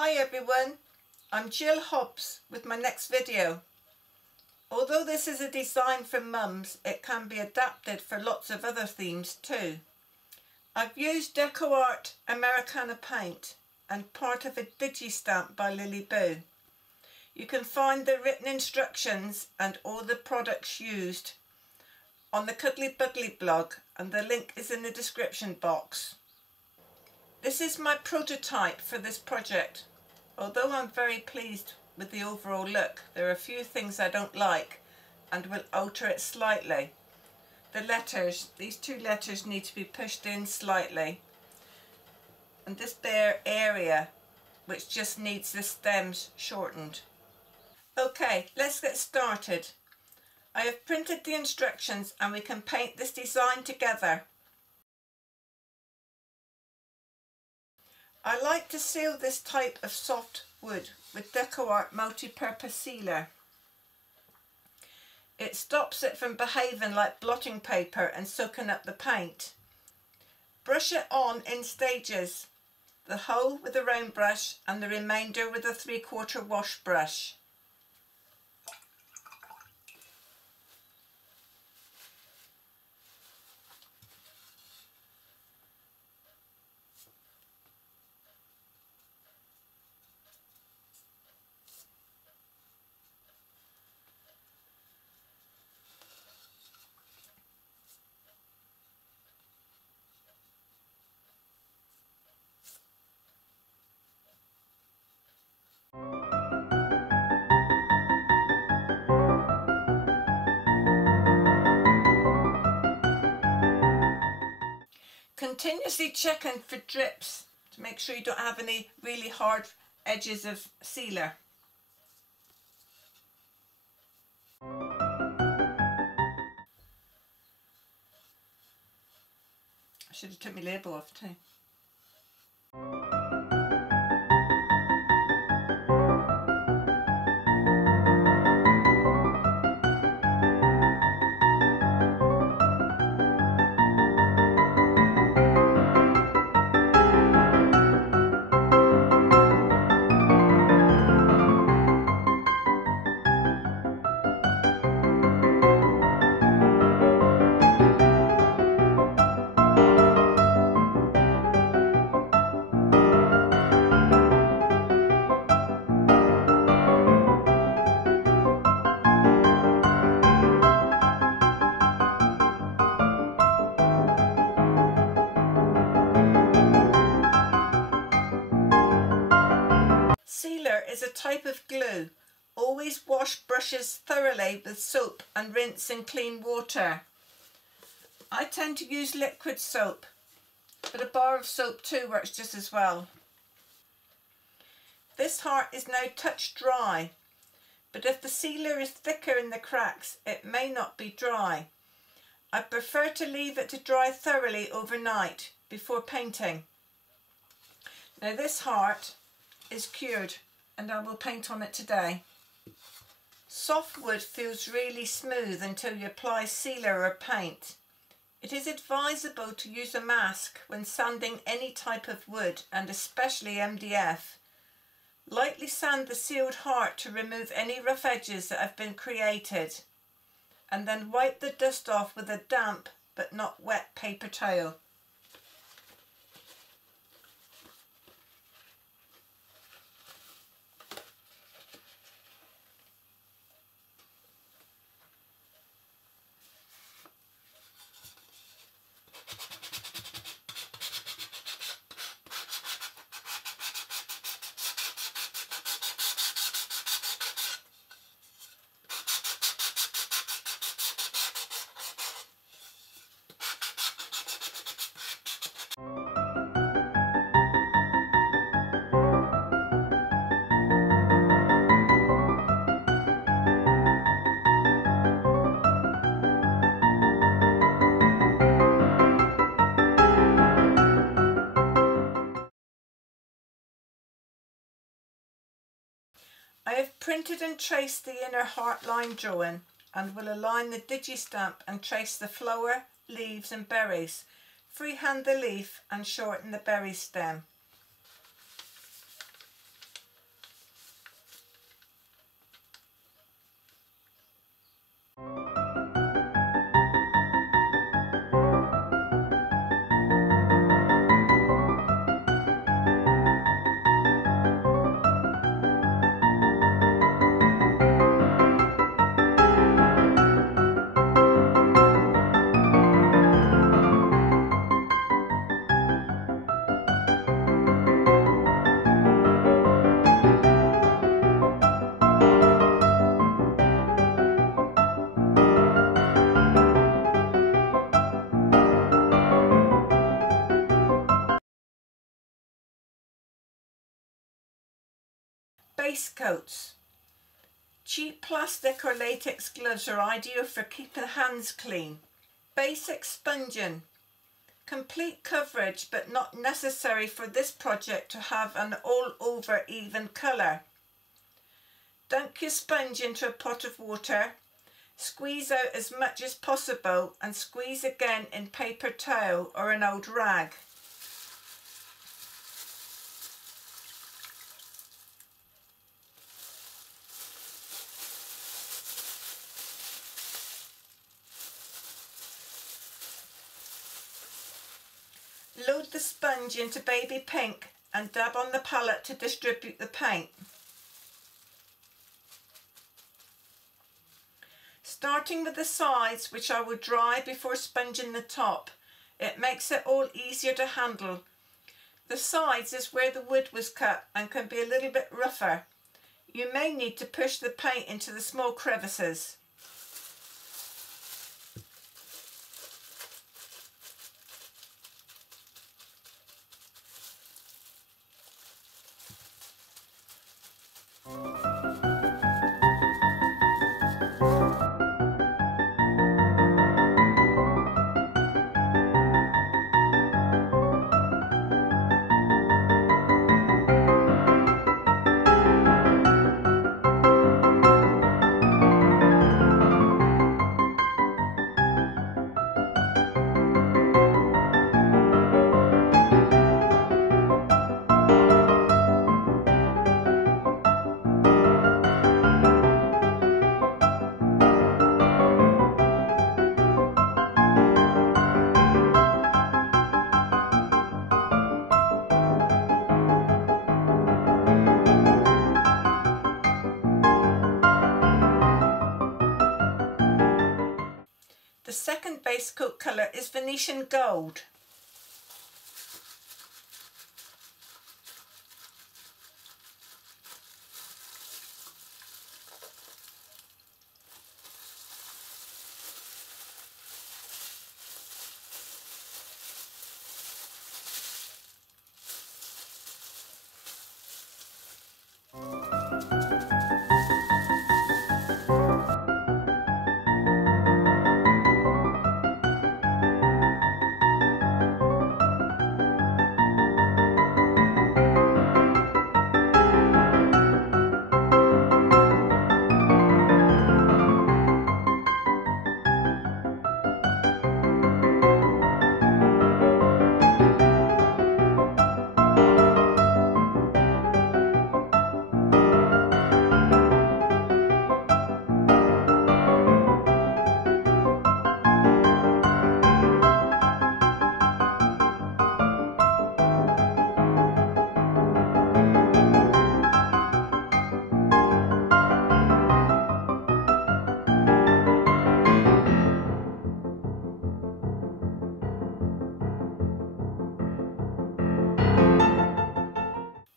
Hi everyone, I'm Gill Hobbs with my next video. Although this is a design for mums, it can be adapted for lots of other themes too. I've used DecoArt Americana paint and part of a digi-stamp by Liiyboo. You can find the written instructions and all the products used on the Cuddly Buddly blog, and the link is in the description box. This is my prototype for this project. Although I'm very pleased with the overall look, there are a few things I don't like and will alter it slightly. The letters, these two letters need to be pushed in slightly, and this bare area which just needs the stems shortened. Okay, let's get started. I have printed the instructions and we can paint this design together. I like to seal this type of soft wood with DecoArt multi-purpose sealer. It stops it from behaving like blotting paper and soaking up the paint. Brush it on in stages, the whole with a round brush and the remainder with a 3/4 wash brush. Continuously checking for drips to make sure you don't have any really hard edges of sealer. I should have took my label off too. Sealer is a type of glue. Always wash brushes thoroughly with soap and rinse in clean water. I tend to use liquid soap, but a bar of soap too works just as well. This heart is now touch dry, but if the sealer is thicker in the cracks, it may not be dry. I prefer to leave it to dry thoroughly overnight before painting. Now this heart is cured and I will paint on it today. Soft wood feels really smooth until you apply sealer or paint. It is advisable to use a mask when sanding any type of wood, and especially MDF. Lightly sand the sealed heart to remove any rough edges that have been created, and then wipe the dust off with a damp but not wet paper towel. I have printed and traced the inner heart line drawing and will align the digi-stamp and trace the flower, leaves and berries. Freehand the leaf and shorten the berry stem. base coats. Cheap plastic or latex gloves are ideal for keeping hands clean. Basic sponging. Complete coverage, but not necessary for this project to have an all over even colour. Dunk your sponge into a pot of water, squeeze out as much as possible and squeeze again in paper towel or an old rag. Load the sponge into baby pink and dab on the palette to distribute the paint. Starting with the sides, which I will dry before sponging the top, it makes it all easier to handle. The sides is where the wood was cut and can be a little bit rougher. You may need to push the paint into the small crevices. The second base coat colour is Venetian Gold.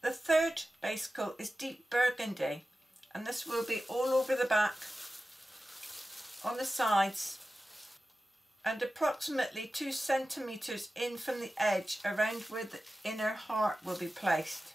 The third base coat is deep burgundy, and this will be all over the back, on the sides, and approximately 2 centimetres in from the edge around where the inner heart will be placed.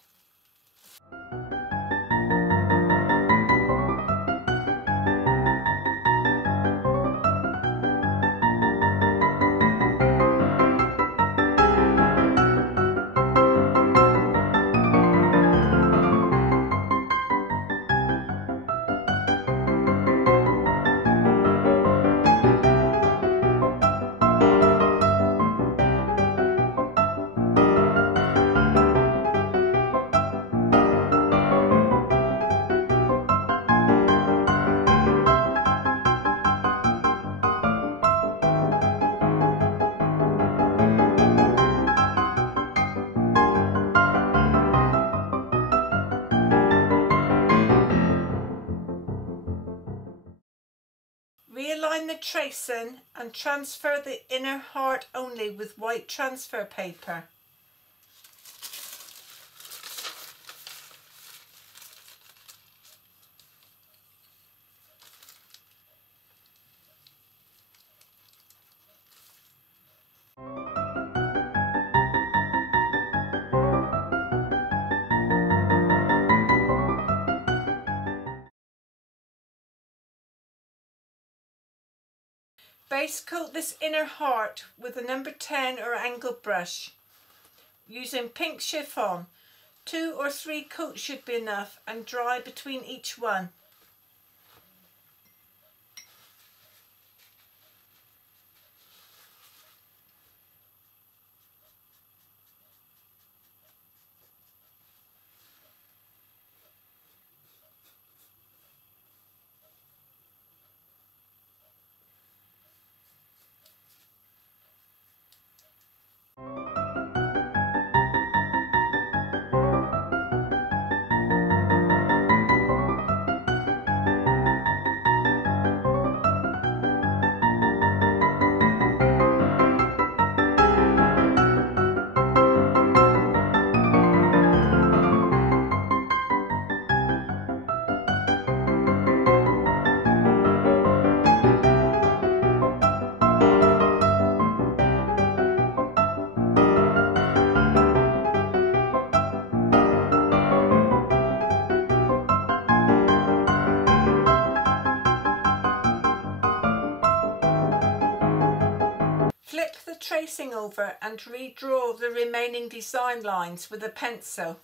Realign the tracing and transfer the inner heart only with white transfer paper. Base coat this inner heart with a number 10 or angled brush. Using pink chiffon, 2 or 3 coats should be enough, and dry between each one. Flip the tracing over and redraw the remaining design lines with a pencil.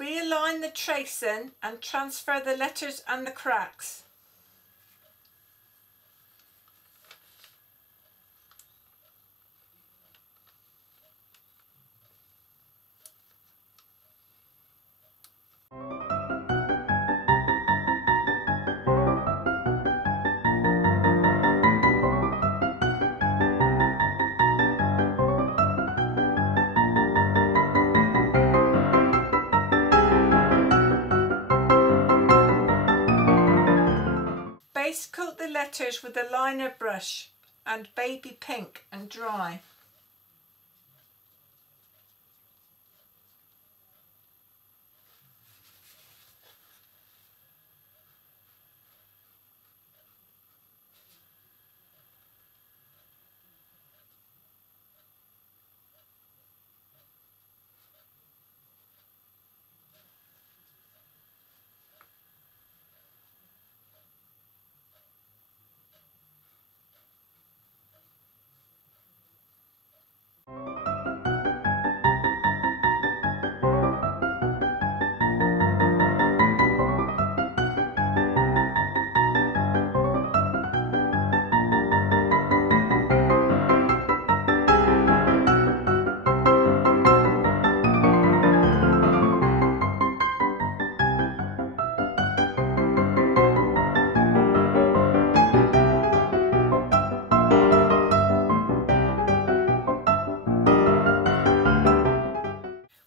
Realign the tracing and transfer the letters and the cracks. Base coat the letters with a liner brush and baby pink and dry.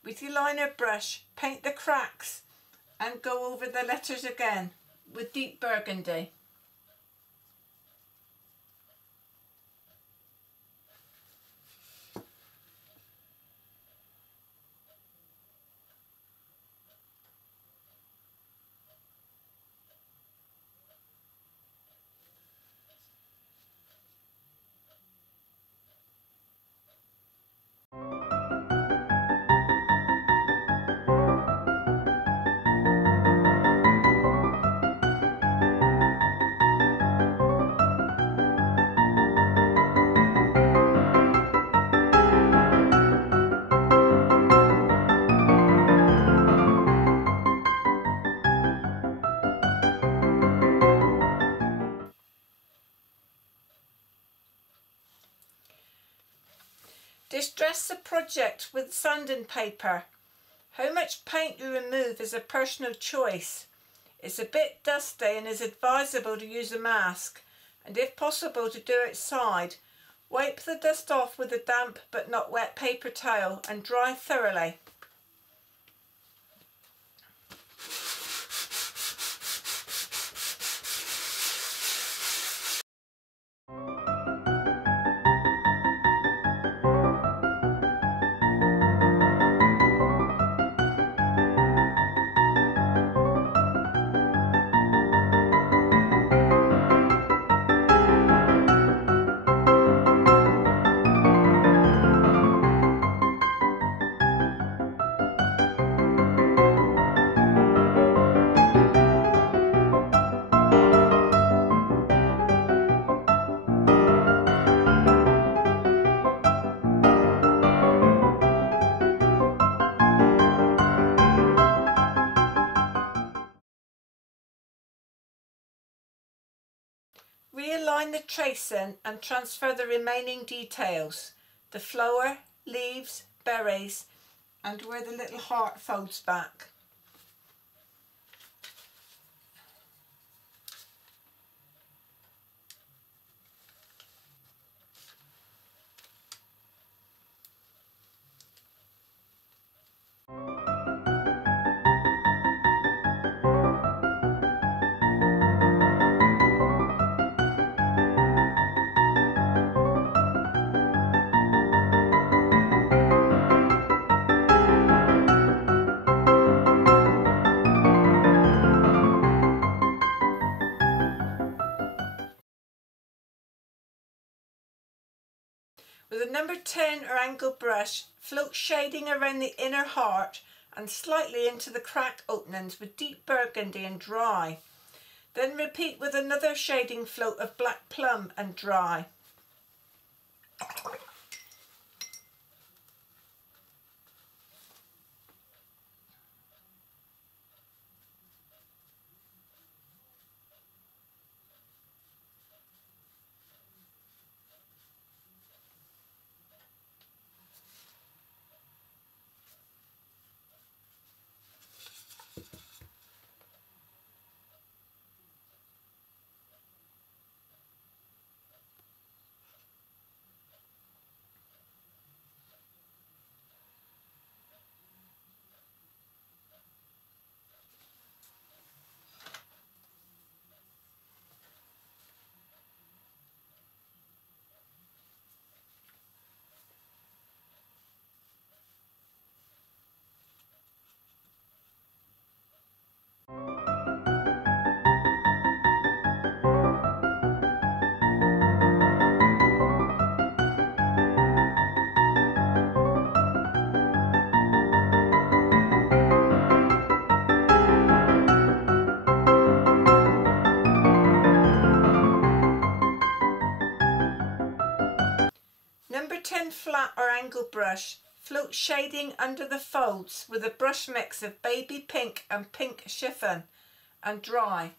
With your liner brush, paint the cracks and go over the letters again with deep burgundy. Distress the project with sanding paper. How much paint you remove is a personal choice. It's a bit dusty and is advisable to use a mask, and if possible to do outside, Wipe the dust off with a damp but not wet paper towel and dry thoroughly. Realign the tracing and transfer the remaining details, the flower, leaves, berries and where the little heart folds back. With a number 10 or angle brush, float shading around the inner heart and slightly into the crack openings with deep burgundy and dry. Then repeat with another shading float of black plum and dry. Number 10 flat or angle brush, float shading under the folds with a brush mix of baby pink and pink chiffon and dry.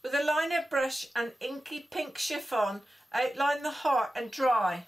With a liner brush and inky pink chiffon, outline the heart and dry.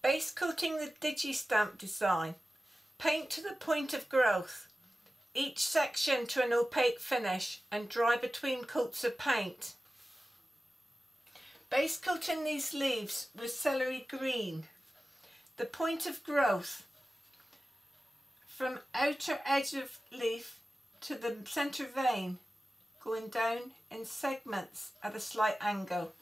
Base coating the digi-stamp design. Paint to the point of growth. Each section to an opaque finish and dry between coats of paint. Base coating these leaves with celery green. The point of growth from outer edge of leaf to the centre vein, going down in segments at a slight angle.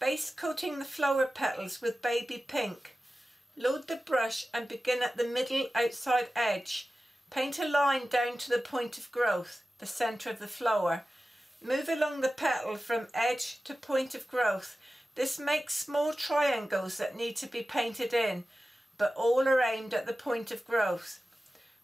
Base coating the flower petals with baby pink. Load the brush and begin at the middle outside edge. Paint a line down to the point of growth, the centre of the flower. Move along the petal from edge to point of growth. This makes small triangles that need to be painted in, but all are aimed at the point of growth.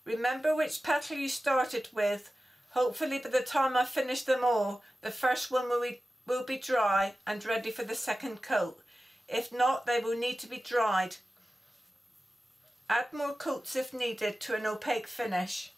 Remember which petal you started with. Hopefully by the time I finish them all, the first one will be dry and ready for the second coat. If not, they will need to be dried. Add more coats if needed to an opaque finish.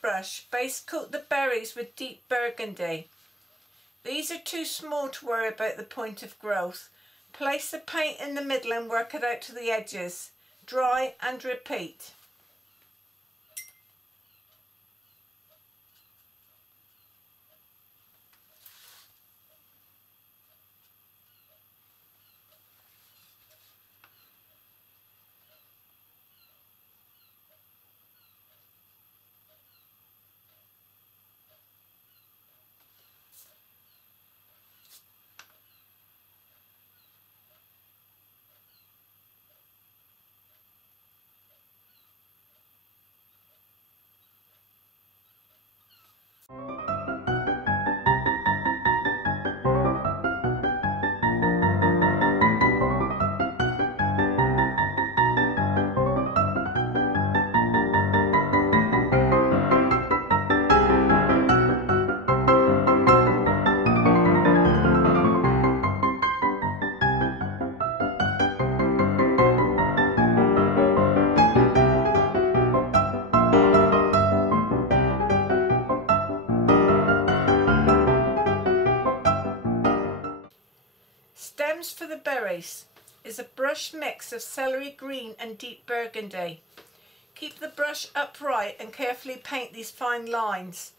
Brush, base coat the berries with deep burgundy. These are too small to worry about the point of growth. Place the paint in the middle and work it out to the edges. Dry and repeat. Stems for the berries is a brush mix of celery green and deep burgundy. Keep the brush upright and carefully paint these fine lines.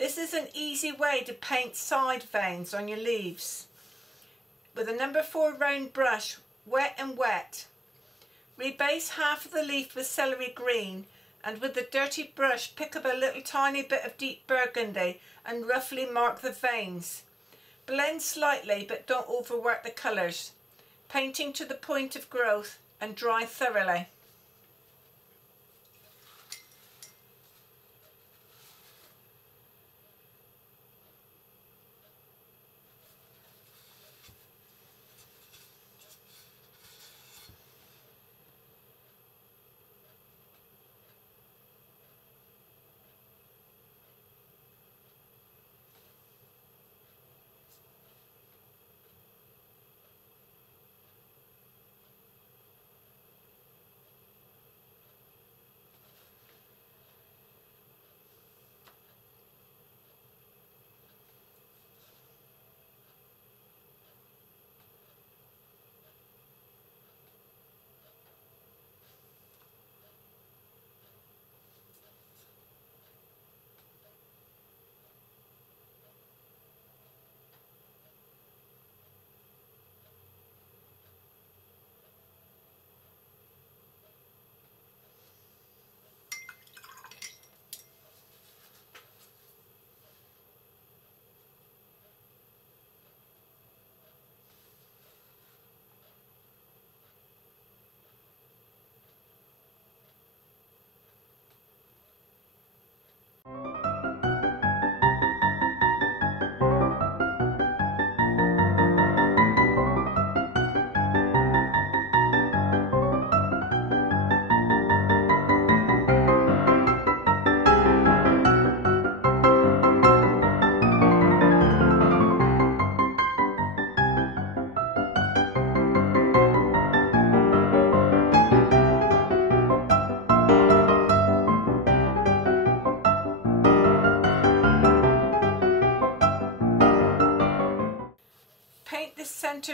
This is an easy way to paint side veins on your leaves. With a number 4 round brush, wet and wet, rebase half of the leaf with celery green, and with the dirty brush pick up a little tiny bit of deep burgundy and roughly mark the veins. Blend slightly but don't overwork the colours, painting to the point of growth, and dry thoroughly.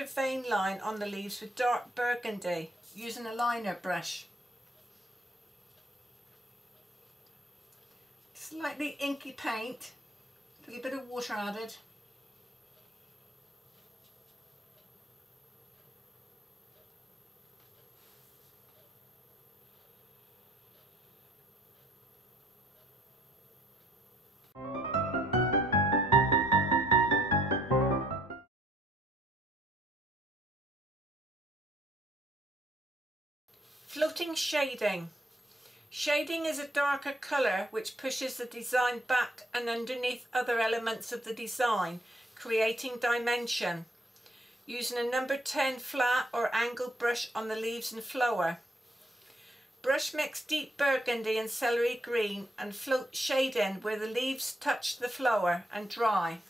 vein line on the leaves with dark burgundy using a liner brush. Slightly inky paint, a little bit of water added. Floating shading. Shading is a darker colour which pushes the design back and underneath other elements of the design, creating dimension. Using a number 10 flat or angled brush on the leaves and flower. Brush mix deep burgundy and celery green and float shading where the leaves touch the flower and dry.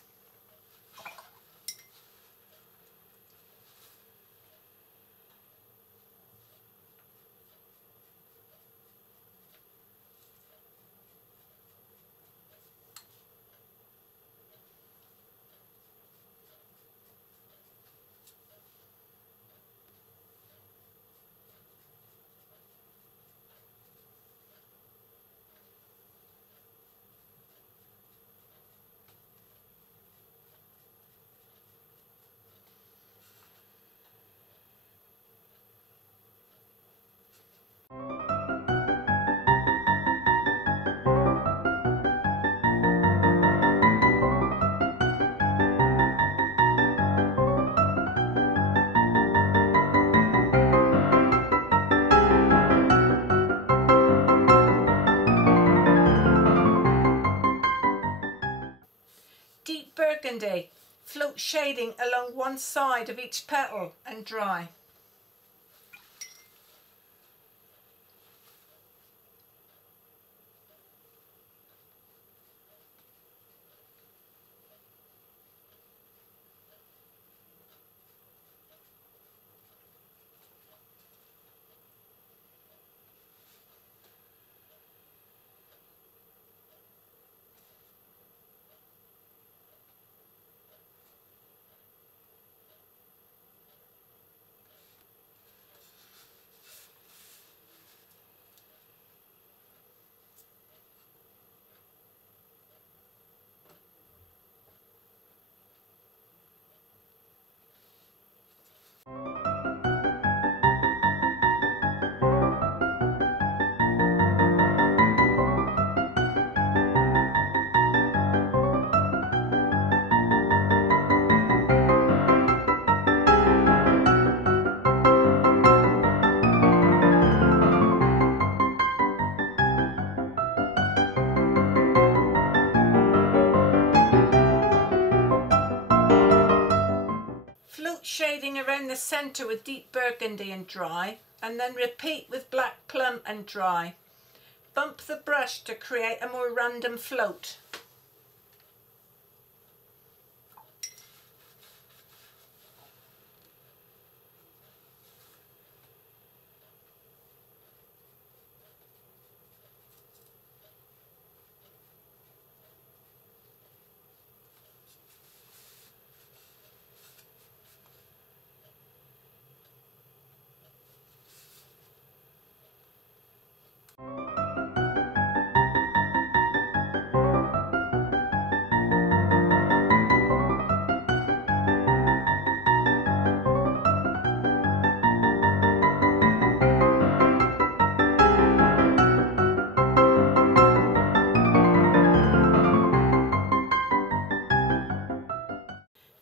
Deep burgundy, float shading along one side of each petal and dry. Shading around the centre with deep burgundy and dry, and then repeat with black plum and dry. Bump the brush to create a more random float.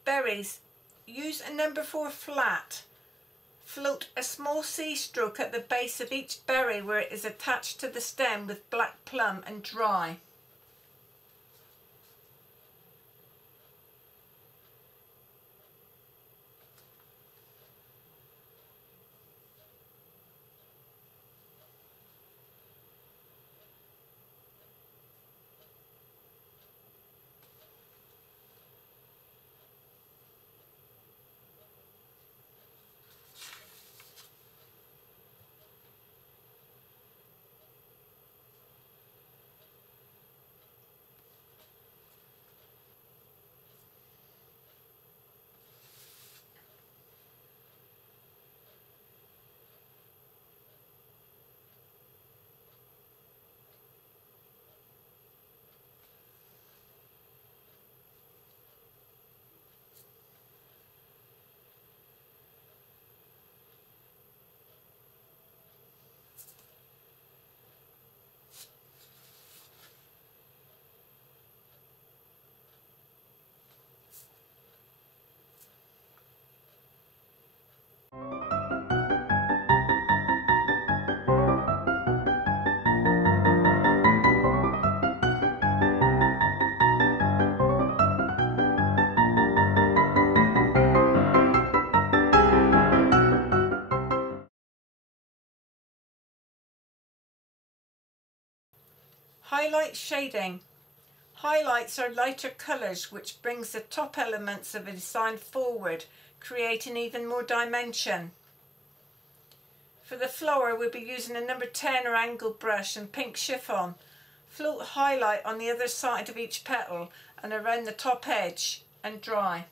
Berries. Use a number 4 flat. Float a small C-stroke at the base of each berry where it is attached to the stem with black plum and dry. Highlight shading. Highlights are lighter colours which brings the top elements of a design forward, creating even more dimension. For the flower we'll be using a number 10 or angle brush and pink chiffon. Float highlight on the other side of each petal and around the top edge and dry.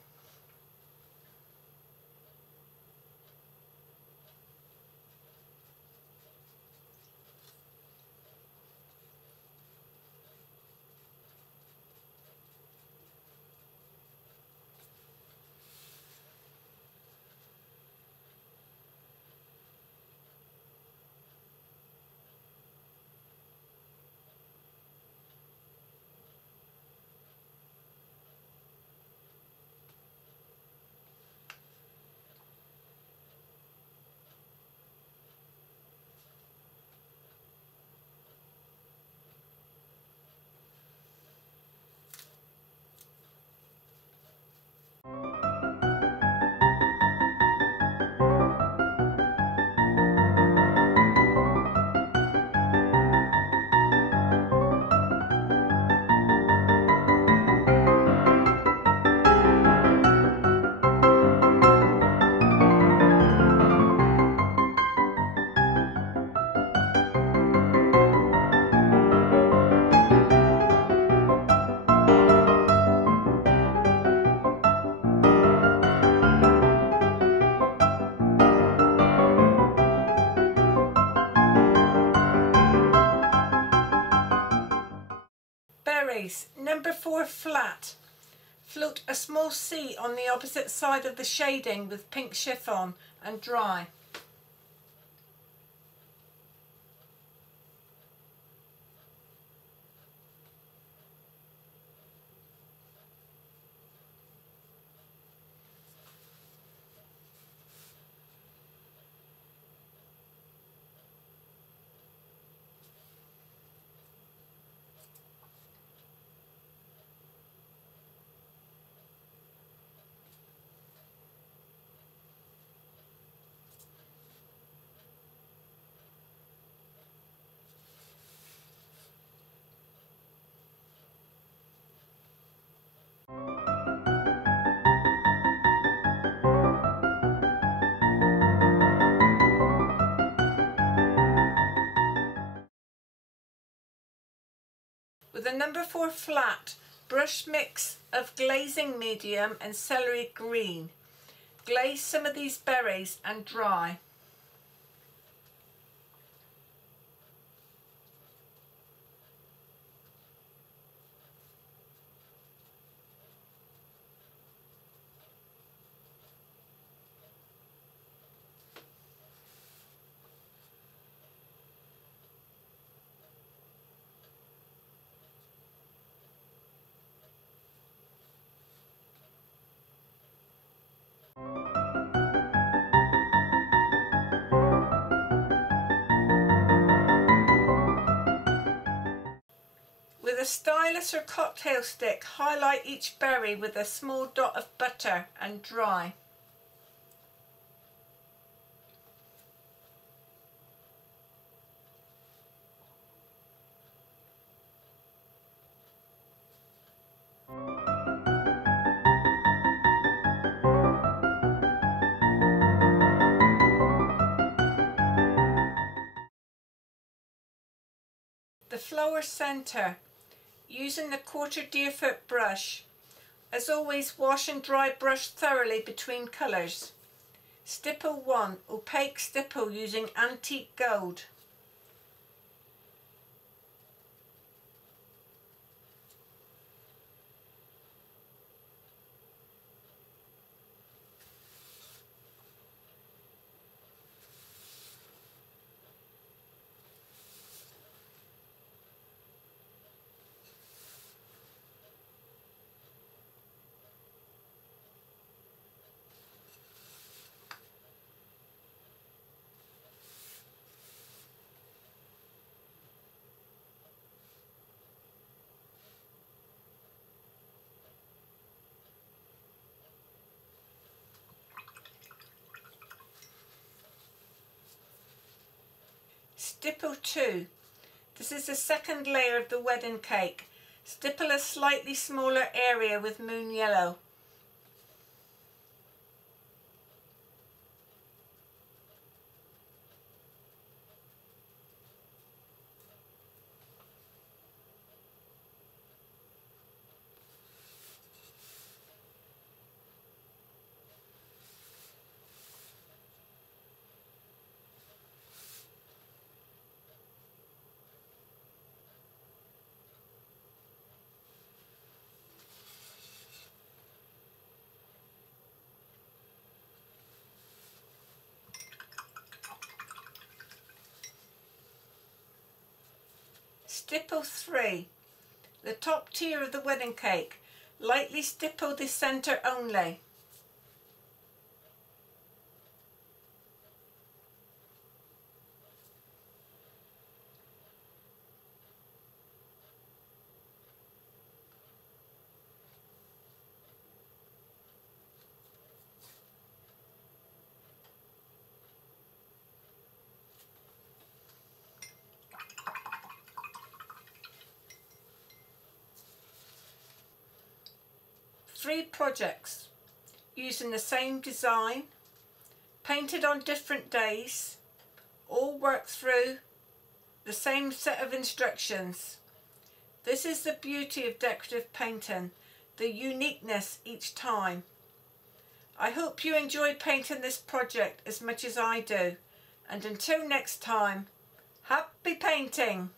Berries, number 4 flat. Float a small C on the opposite side of the shading with pink chiffon and dry. With a number 4 flat, brush mix of glazing medium and celery green. Glaze some of these berries and dry. With a stylus or cocktail stick, highlight each berry with a small dot of butter and dry. The flower centre. Using the 1/4 deerfoot brush. As always, wash and dry brush thoroughly between colours. Stipple 1, opaque stipple using antique gold. Stipple 2. This is the second layer of the wedding cake. Stipple a slightly smaller area with moon yellow. Stipple 3. The top tier of the wedding cake. Lightly stipple the centre only. Three projects using the same design, painted on different days, all work through the same set of instructions. This is the beauty of decorative painting, the uniqueness each time. I hope you enjoy painting this project as much as I do, and until next time, happy painting!